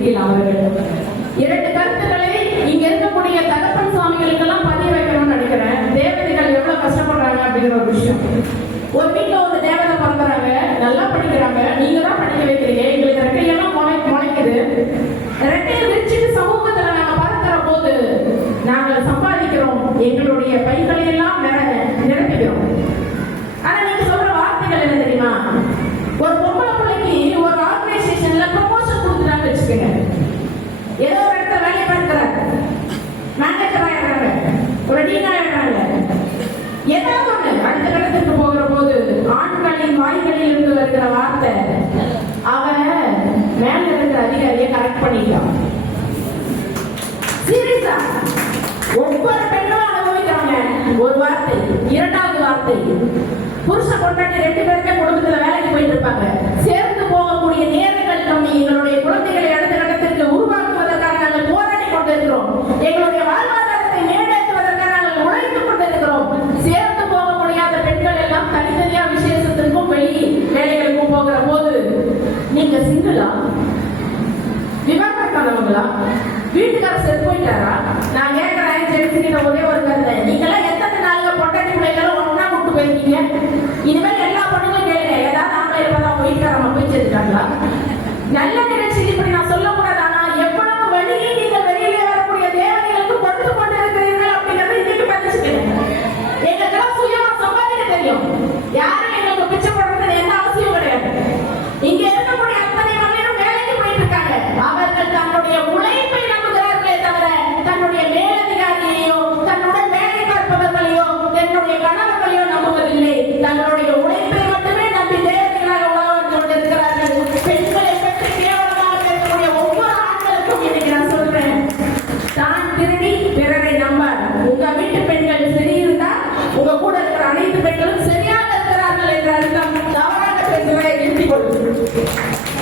செந்தில் அவர்கள். 2 கருத்துக்களை இங்க இருக்கக்கூடிய தகப்பன் சுவாமிகளுக்கெல்லாம் பதிய வைக்கணும்னு நினைக்கிறேன். தேவதைகள் எவ்வளவு கஷ்டப்படுறாங்க அப்படிங்கிற ஒரு விஷயம். ஒரு வீட்டுல ஒரு தேவதை பிறகுறாங்க, நல்லா படிக்கிறாங்க, நீங்க தான் படிக்க வைக்கிறீங்க, எங்களுக்கு ரெட்டையெல்லாம் முளைக்குது. ரெட்டையை விரிச்சுட்டு சமூகத்துல நாங்க பறக்கிற போது நாங்கள் சம்பாதிக்கிறோம், எங்களுடைய பைகளை எல்லாம் நிரப்பிக்கிறோம். ஆனா நீங்க சொல்ற வார்த்தைகள் என்ன தெரியுமா? ஒரு பொம்பளை பிள்ளைக்கு ஒரு ஆர்கனைசேஷன்ல ப்ரமோஷன் கொடுத்துட்டாங்க வச்சுக்கோங்க. ஏதோ ஒரு இடத்துல வேலை பார்க்கிறாங்க, மேனேஜர் ஆயிடுறாங்க, ஒரு டீன் ஆயிடுறாங்க, ஏதாவது ஒண்ணு அடுத்த கட்டத்துக்கு போகிற போது ஆண்களின் வாய்களில் இருந்து வருகிற வார்த்தை அவன் மேல இருக்கிற அதிகாரியை கரெக்ட் பண்ணிக்கலாம். சீரியஸா ஒவ்வொரு பெண்ணும் அனுபவிக்கிறாங்க. ஒரு வார்த்தை, 2வது வார்த்தை, புருஷ பொண்டாட்டி 2 பேருமே குடும்பத்துல வேலைக்கு போயிட்டு இருப்பாங்க. சேர்ந்து போகக்கூடிய நேரங்கள் கம்மி. எங்களுடைய குழந்தைகளை அடுத்த கட்டத்திற்கு உருவாக்குவதற்காக நாங்கள் போராடி கொண்டிருக்கிறோம். எங்களுடைய வாழ்வாதாரத்தை மேம்படுத்துவதற்காக நாங்கள் உழைத்துக் கொண்டிருக்கிறோம். சேர்ந்து போக முடியாத பெண்கள் எல்லாம் தனித்தனியா விசேஷத்திற்கும் வெளி வேலைகளுக்கும் போகிற போது நீங்க சிங்கிளா, விவாகரத்தானவங்களா, வீட்டுக்காரர் செத்து போயிட்டாரா? நான் கேட்கிறேன் ஜெயிச்சுக்கிட்ட ஒரே ஒரு கருத்தை, நீங்கெல்லாம் எத்தனை நாள்ல பொண்டாட்டி பிள்ளைகளும் ஒன்னா கூட்டு போயிருக்கீங்க? இனிமேல் எல்லா பொண்ணுங்களும் கேளுங்க, ஏதாவது ஆம்பளை இருப்பதா வீட்டுக்காரமா போய் சேர்த்துட்டாங்களா? நல்ல நிகழ்ச்சி இப்படி நான் சொல்லக்கூடாது. ஆனா எவ்வளவு வழியை நீங்கள் வெளியிலே வரக்கூடிய தேவதைகளுக்கு கொடுத்து கொண்டு இருக்கிறீர்கள் அப்படிங்கறத இன்னைக்கு பதிச்சுக்கணும். எங்களுக்கெல்லாம் சுயமா சம்பாதிக்க தெரியும். யாரும் எங்களுக்கு பிச்சை போடுறது எந்த அவசியம் கிடையாது. இங்க இருக்கக்கூடிய அத்தனை மகளிரும் வேலைக்கு போயிட்டு இருக்காங்க. அவர்கள் தன்னுடைய உழைப்பை நம்புகிறார்களே தவிர தன்னுடைய மேலதிகாரியையோ தன்னுடன் வேலை பார்ப்பவர்களையோ தன்னுடைய கணவர்களையோ நம்புவதில்லை. தங்களுடைய உழைப்பை மட்டுமே நம்பி தேவதைகளாக உலகம் கொண்டிருக்கிறார்கள். பெண்களை பற்றி கேவலமாக பேசக்கூடிய ஒவ்வொரு ஆண்களுக்கும் இன்னைக்கு நான் சொல்றேன், தான் திருடி பிறரை நம்பார். உங்க வீட்டு பெண்கள் சரியிருந்தா உங்க கூட இருக்கிற அனைத்து பெண்களும் சரியாக இருக்கிறார்கள் என்ற அர்த்தம். தவறாக பேசுவதை நிறுத்திக் கொள்ளும்.